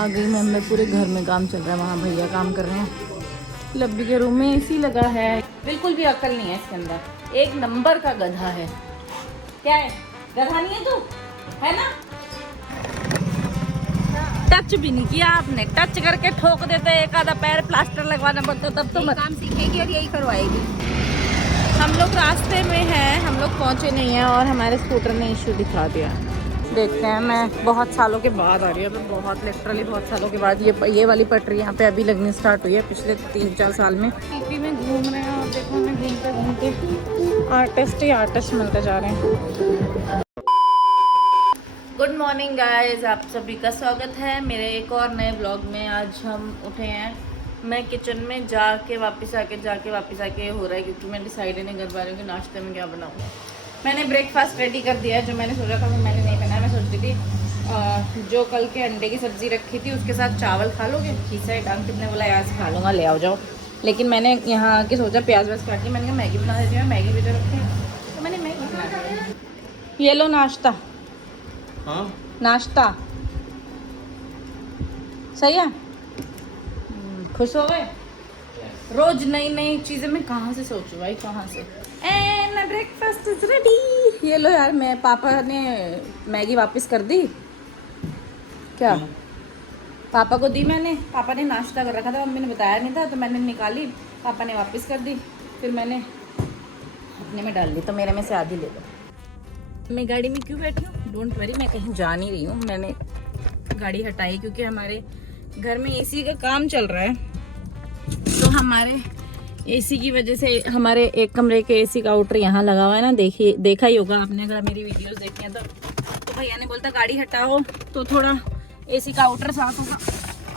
आ गई मैं। मैं पूरे घर में काम चल रहा है, वहाँ भैया काम कर रहे हैं। लब्बी के रूम में एसी लगा है। बिल्कुल भी अकल नहीं है इसके अंदर, एक नंबर का गधा है। क्या है, गधा नहीं है तू, है ना? टच भी नहीं किया आपने, टच करके ठोक देते, एक आधा पैर प्लास्टर लगवाना पड़ता, तब तो काम सीखेगी और यही करवाएगी। हम लोग रास्ते में हैं, हम लोग पहुंचे नहीं हैं और हमारे स्कूटर ने इश्यू दिखा दिया। देखते हैं, मैं बहुत सालों के बाद आ रही हूँ, बहुत लिटरली बहुत सालों के बाद ये वाली पटरी यहाँ पे अभी लगनी स्टार्ट हुई है पिछले 3-4 साल में। यूपी में घूम रहे हैं और देखो हमें घूमते घूमते आर्टिस्ट ही आर्टिस्ट मिलते जा रहे हैं। गुड मॉर्निंग गाइज, आप सभी का स्वागत है मेरे एक और नए ब्लॉग में। आज हम उठे हैं, मैं किचन में जाके वापस आके हो रहा है क्योंकि मैं डिसाइड नहीं कर पा रही हूँ कि नाश्ते में क्या बनाऊँ। मैंने ब्रेकफास्ट रेडी कर दिया है, जो मैंने सोचा था वो मैंने नहीं बनाया। मैं सोच रही थी जो कल के अंडे की सब्ज़ी रखी थी उसके साथ चावल खा लोगे, खीसा है टांग कितने बोला आज खा लूँगा, ले आओ जाओ। लेकिन मैंने यहाँ आके सोचा प्याज व्याज काट के मैंने कहा मैगी बना देती हूँ, मैगी भी तो रखी है तो मैंने मैगी बना दी। ये लो नाश्ता। हाँ नाश्ता सही है, खुश हो गए? रोज नई नई चीज़ें मैं कहाँ से सोचूं भाई, कहाँ से। And breakfast is ready. ये लो यार, मैं पापा ने मैगी वापस कर दी। क्या पापा को दी मैंने, पापा ने नाश्ता कर रखा था, मम्मी ने बताया नहीं था तो मैंने निकाली, पापा ने वापस कर दी, फिर मैंने अपने में डाल दी, तो मेरे में से आधी ले लो। मैं गाड़ी में क्यों बैठी हूँ, डोंट वरी, मैं कहीं जा नहीं रही हूँ। मैंने गाड़ी हटाई क्योंकि हमारे घर में एसी का काम चल रहा है, तो हमारे एसी की वजह से हमारे एक कमरे के एसी का आउटर यहाँ लगा हुआ है ना, देखा ही होगा आपने अगर मेरी वीडियोस देखी हैं तो भैया ने बोलता गाड़ी हटाओ तो थोड़ा एसी का आउटर साफ होगा।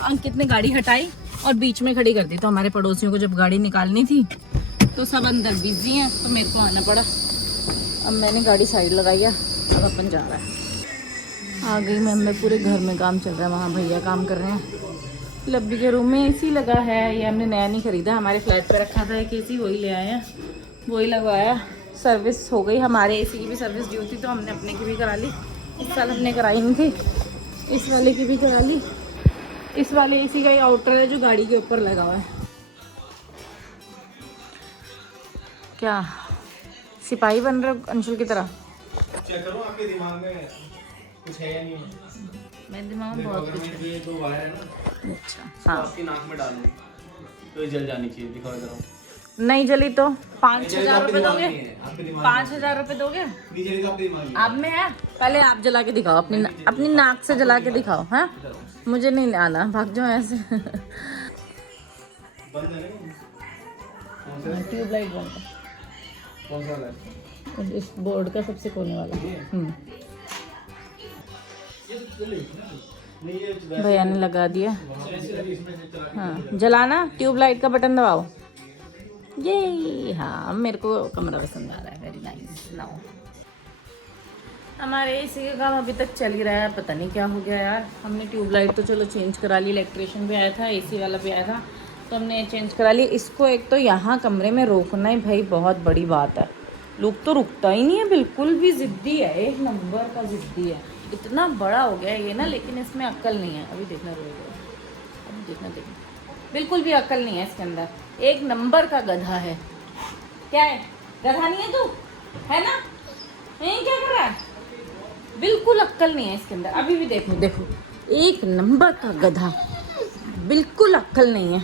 अंकित ने गाड़ी हटाई और बीच में खड़ी कर दी, तो हमारे पड़ोसियों को जब गाड़ी निकालनी थी तो सब अंदर बिजी हैं, तो मेरे को आना पड़ा। अब मैंने गाड़ी साइड लगाई है, अब अपन जा रहा है। आ गई मैं पूरे घर में काम चल रहा है, वहाँ भैया काम कर रहे हैं। लब्बी के रूम में एसी लगा है, ये हमने नया नहीं खरीदा, हमारे फ्लैट पे रखा था एक एसी, वही ले आए हैं, वही लगवाया। सर्विस हो गई, हमारे एसी की भी सर्विस ड्यू थी तो हमने अपने की भी करा ली। इस साल हमने कराई नहीं थी, इस वाले की भी करा ली। इस वाले एसी का ये आउटर है जो गाड़ी के ऊपर लगा हुआ है। क्या सिपाही बन रहे हो अंशुल की तरह? चेक करो आपके दिमाग में कुछ है या नहीं है। मेरे दिमाग में बहुत कुछ है। ये दो वायर है ना, अच्छा हाँ, आपकी नाक में डालूंगी तो ये जल जानी चाहिए। दिखाओ जरा। नहीं जली तो 5,000 रुपये दोगे? आपके दिमाग 5,000 रुपये दोगे? नहीं जली तो आपके दिमाग में। आप में है, पहले आप जला के दिखाओ, अपनी नाक से जला के दिखाओ। हाँ मुझे नहीं आना, भाग जाओ ऐसे। बंद है ना, ट्यूबलाइट बंद है। कौन सा वाला? इस बोर्ड का सबसे कोने वाला। भैया ने लगा दिया। हाँ जलाना, ट्यूबलाइट का बटन दबाओ। ये हाँ मेरे को कमरा पसंद आ रहा है, वेरी नाइस। नाउ हमारे एसी का काम अभी तक चल ही रहा है, पता नहीं क्या हो गया यार। हमने ट्यूबलाइट तो चलो चेंज करा ली, इलेक्ट्रिशियन भी आया था, एसी वाला भी आया था, तो हमने चेंज करा ली। इसको एक तो यहाँ कमरे में रोकना ही भाई बहुत बड़ी बात है। लोग तो रुकता ही नहीं है, बिल्कुल भी ज़िद्दी है, एक नंबर का ज़िद्दी है। इतना बड़ा हो गया है ये ना, लेकिन इसमें अक्ल नहीं है। अभी देखना रोएगा, अभी देखना बिल्कुल भी अक्ल नहीं है इसके अंदर, एक नंबर का गधा है। क्या है, गधा नहीं है तू, है ना? नहीं क्या कर रहा है, बिल्कुल अक्ल नहीं है इसके अंदर। अभी भी देखो देखो, एक नंबर का गधा, बिल्कुल अक्ल नहीं है।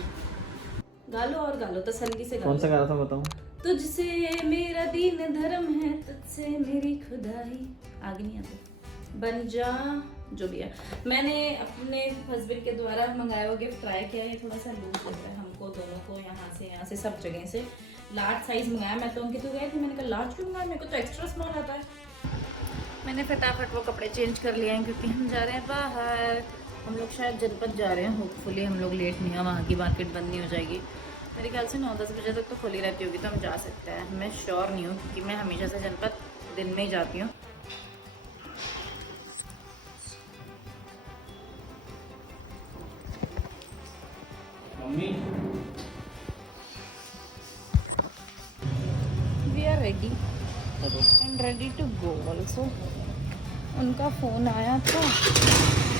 गालो और गालो, तसल्ली से गालो। कौन सा गाना था बताओ? तुझसे मेरा दीन धर्म है, तुझसे मेरी खुदाई। आगे नहीं आता, बन जा जो भी है। मैंने अपने हस्बैंड के द्वारा मंगाया हुआ गिफ्ट ट्राई किया है, थोड़ा सा लूज लग रहा है हमको दोनों को, यहाँ से सब जगह से। लार्ज साइज मंगाया, मैं तो उनके तो गए थे, मैंने कहा लार्ज क्यों मंगाया, मेरे को तो एक्स्ट्रा स्मॉल आता है। मैंने फटाफट वो कपड़े चेंज कर लिए हैं क्योंकि हम जा रहे हैं बाहर। हम लोग शायद जनपद जा रहे हैं, होपफुली हम लोग लेट नहीं है, वहाँ की मार्केट बंद नहीं हो जाएगी। मेरे ख्याल से 9-10 बजे तक तो खुली रहती होगी, तो हम जा सकते हैं। मैं श्योर नहीं हूँ क्योंकि मैं हमेशा से जनपद दिन में ही जाती हूँ। We are ready and ready to go also. उनका फ़ोन आया था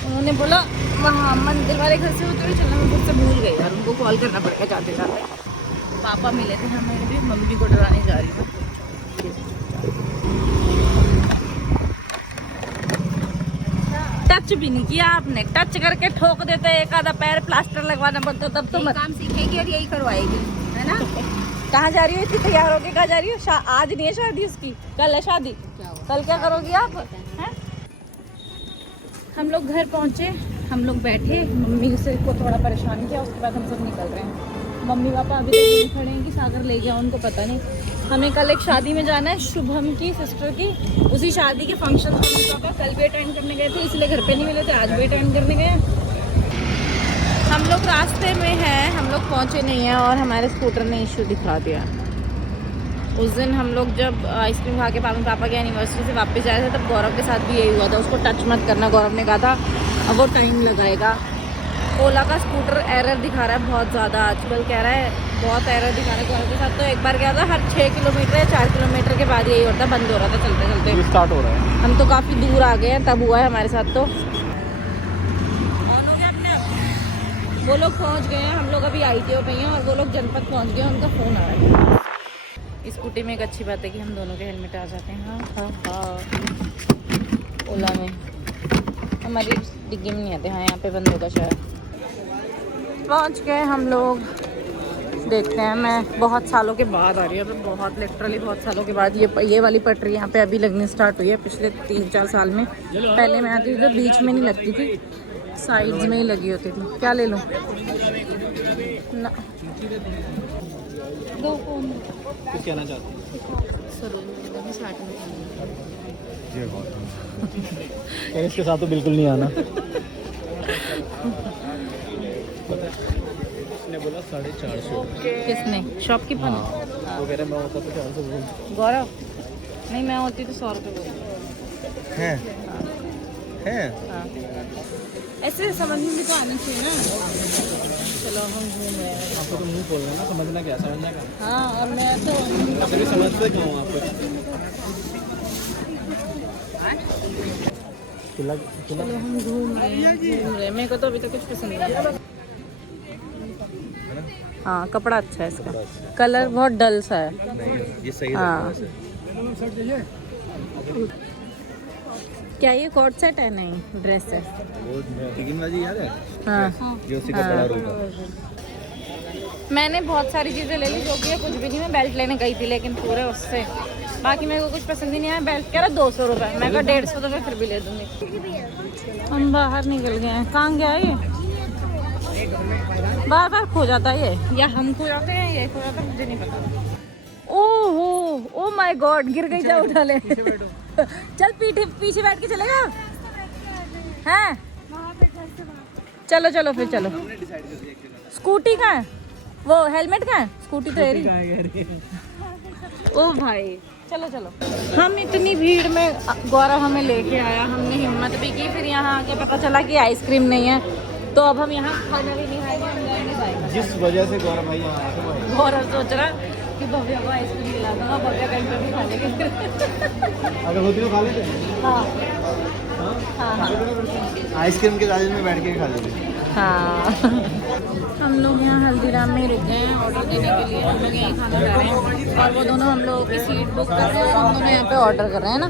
उन्होंने बोला वहाँ मंदिर वाले घर से उतरे, चलना मैं खुद से भूल गई और उनको कॉल करना पड़ेगा जाते जाते। पापा मिले थे हमें भी, मम्मी को डराने जा रही हूँ। टच भी नहीं किया आपने, टच करके ठोक देते, एक आधा पैर प्लास्टर लगवाना पड़ता तब तो मत। काम सीखेगी और यही करवाएगी, है ना। कहाँ जा रही हो इतनी तैयार होके, कहाँ जा रही हो? आज नहीं है शादी उसकी, कल है शादी। कल क्या करोगी आप हैं? हम लोग घर पहुँचे, हम लोग बैठे, मम्मी से को थोड़ा परेशान किया, उसके बाद हम सब निकल रहे हैं। मम्मी पापा अभी तक नहीं खड़े हैं कि सागर ले गया, उनको पता नहीं। हमें कल एक शादी में जाना है, शुभम की सिस्टर की, उसी शादी के फंक्शन में पापा कल भी अटेंड करने गए थे, इसलिए घर पे नहीं मिले थे, आज भी अटेंड करने गए। हम लोग रास्ते में हैं, हम लोग पहुँचे नहीं हैं और हमारे स्कूटर ने इशू दिखा दिया। उस दिन हम लोग जब आइसक्रीम खा के पापा के एनिवर्सरी से वापस जा रहे थे, तब गौरव के साथ भी यही हुआ था। उसको टच मत करना, गौरव ने कहा था, अब वो टाइम लगाएगा। ओला का स्कूटर एरर दिखा रहा है बहुत ज़्यादा आजकल, कह रहा है बहुत एरर दिखा रहा है। गौरव के साथ तो एक बार क्या था, हर 6 किलोमीटर या 4 किलोमीटर के बाद यही होता, बंद हो रहा था चलते चलते। स्टार्ट हो रहा है। हम तो काफ़ी दूर आ गए हैं, तब हुआ है हमारे साथ। तो ऑन हो गया अपने आप, वो लोग पहुँच गए हैं, हम लोग अभी ITO पे हैं और वो लोग जनपद पहुँच गए, उनका फ़ोन आ रहा है। स्कूटी में एक अच्छी बात है कि हम दोनों के हेलमेट आ जाते हैं। हाँ हाँ हाँ, ओला में हमारी डिग्गी में नहीं आते। हाँ, यहाँ पे बंद होगा शायद। पहुँच गए हम लोग, देखते हैं। मैं बहुत सालों के बाद आ रही हूँ, बहुत लिटरली बहुत सालों के बाद ये वाली पटरी यहाँ पे अभी लगनी स्टार्ट हुई है। पिछले 3-4 साल में पहले मैं आती थी तो बीच में नहीं लगती थी, साइड्स में ही लगी होती थी। क्या ले लूँ ना? दो फोन कुछ कहना चाहते हैं? इसके साथ तो बिल्कुल नहीं आना। उसने बोला 450। किसने? शॉपकीपर ने? वो कह रहा मैं होता तो 400 बोल। गौरव नहीं, मैं होती तो 100 रुपये बोलती हैं हैं। हाँ, ऐसे समझ में भी तो आना चाहिए ना। चलो हम घूम रहे हैं। आपको तो मुंह बोलना ना, समझना क्या, समझना क्या। हाँ, और मैं तो आप भी समझते क्यों हो आप? चलो हम घूम रहे हैं। मेरे को तो अभी तक कुछ पसंद नहीं आया। हाँ, कपड़ा अच्छा है इसका, कलर बहुत डल सा है। नहीं, ये सही हाँ, क्या ये कोट सेट है? नहीं, ड्रेस है। वो टिकनबाजी याद है? हाँ, जो उसी का बड़ा रूप है। मैंने बहुत सारी चीज़ें ले ली, जो कि कुछ भी नहीं। मैं बेल्ट लेने गई थी लेकिन पूरे उससे, बाकी मेरे को कुछ पसंद ही नहीं आया। बेल्ट कह रहा 200 रुपये, मैं कहा 150 तो मैं फिर भी ले दूँगी। हम बाहर निकल गए हैं। कहाँ गया ये? बार बार खो जाता है ये, या हम खो जाते हैं, ये खो जाता है, मुझे नहीं पता। ओह ओ माय गॉड, गिर गई, जा उठा ले। चल पीछे बैठ के चलेगा हैं? चलो चलो फिर चलो। स्कूटी का है वो, हेलमेट का है? स्कूटी तो है। ओ भाई चलो चलो। हम इतनी भीड़ में, गौरव हमें लेके आया, हमने हिम्मत भी की, फिर यहाँ आके पता चला कि आइसक्रीम नहीं है, तो अब हम यहाँ खाना भी नहीं खाएंगे, हम जाएंगे साइकिल। जिस वजह से गौरव भाई यहाँ आए थे वो है। गौरव सोच रहा कि भव्या को आइसक्रीम खिला दूंगा, भव्या कहीं पर भी खा लेंगे। अगर होती तो खा लेते। हाँ हाँ हाँ, आइसक्रीम के राज में बैठ के खा लेते। हाँ। हम लोग यहाँ हल्दीराम में रुके हैं ऑर्डर देने के लिए। हम लोग यहीं खाना खा रहे हैं और वो दोनों हम लोगों की सीट बुक कर रहे हैं, हम दोनों यहाँ पे ऑर्डर कर रहे हैं ना।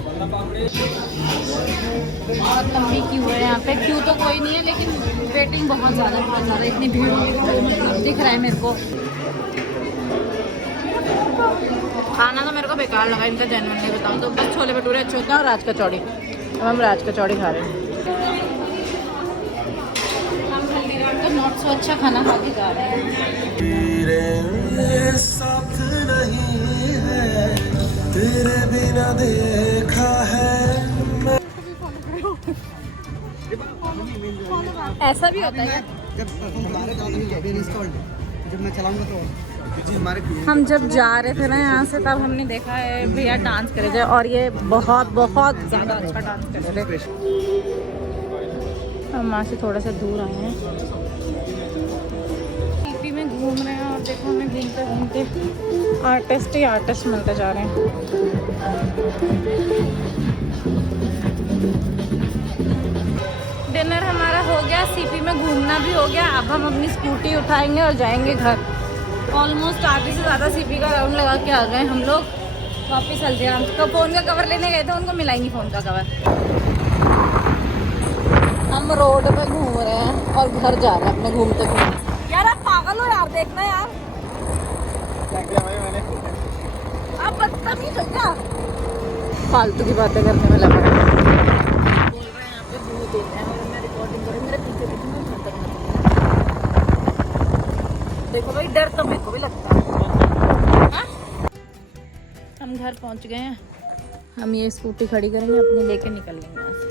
बहुत लंबी क्यू है यहाँ पे। क्यू तो कोई नहीं है लेकिन वेटिंग बहुत ज़्यादा इतनी भीड़ मतलब दिख रहा है मेरे को। खाना तो मेरे को बेकार लगा इनका, जेन्युइनली बताऊँ तो। बस छोले भटूरे अच्छे होते हैं और राज कचौड़ी। अब हम राज कचौड़ी खा रहे हैं। हम हल्दीराम का नॉट सो अच्छा खाना खा के जा रहे हैं। तेरे साथ नहीं है, तेरे बिना देखा है। ऐसा भी होता है। जब मैं चलाऊंगा तो हम जब जा रहे थे ना यहाँ से, तब हमने देखा है भैया डांस करे थे और ये बहुत बहुत ज़्यादा अच्छा डांस कर रहे थे। हम वहाँ से थोड़ा सा दूर आए हैं, यूपी में घूम रहे हैं और देखो हमें घूमते घूमते आर्टिस्ट ही आर्टिस्ट मिलते जा रहे हैं। डिनर हमारा सीपी में घूमना भी हो गया। अब हम अपनी स्कूटी उठाएंगे और जाएंगे घर। ऑलमोस्ट आधे से ज़्यादा सीपी का राउंड लगा के आ गए हम लोग। वापस चलते हैं। हम तो फ़ोन का कवर लेने गए थे, उनको मिलाएंगे फ़ोन का कवर। हम रोड पे घूम रहे हैं और घर जा रहे हैं अपने घूमते घूमते। यार आप पागल हो यार, देखना यार। क्या किया भाई मैंने? आप बदतमीज हो क्या? फालतू की बातें करने में लगा है। बोल रहे हैं यहाँ पे भूत होते हैं और मैं रिकॉर्डिंग करूँ, मेरे पीछे पीछे मैं घर तक मत। देखो भाई, डर तो मेरे को भी लगता है। हाँ? हम घर पहुँच गए हैं। हम ये स्कूटी खड़ी करेंगे, अपनी लेके निकलेंगे यहाँ से।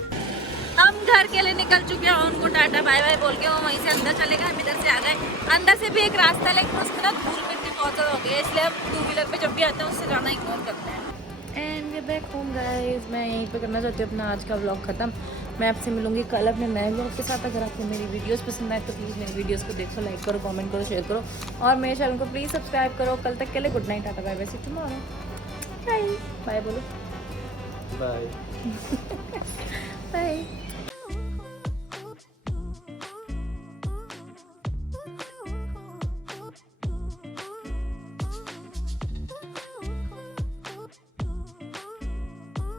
हम घर के लिए निकल चुके हैं। उनको टाटा बाय बाय बोल के वो वहीं से अंदर चले गए। हम इधर से आ गए। अंदर से भी एक रास्ता है, लेकिन उसमें ना धूल मिट्टी बहुत ज़्यादा हो गई है, इसलिए हम 2 व्हीलर पे जब भी आते हैं उससे जाना इग्नोर करते हैं। And way back home guys. मैं यहीं पे करना चाहती हूँ अपना आज का व्लॉग ख़त्म। मैं आपसे मिलूंगी कल अपने नए व्लॉग के साथ। अगर आपको मेरी वीडियोस पसंद आए तो प्लीज़ मेरी वीडियोस को देखो, लाइक करो, कमेंट करो, शेयर करो और मेरे चैनल को प्लीज़ सब्सक्राइब करो। कल तक के लिए good night, tata bye bye, see you tomorrow. Bye bye बोलो। बाय।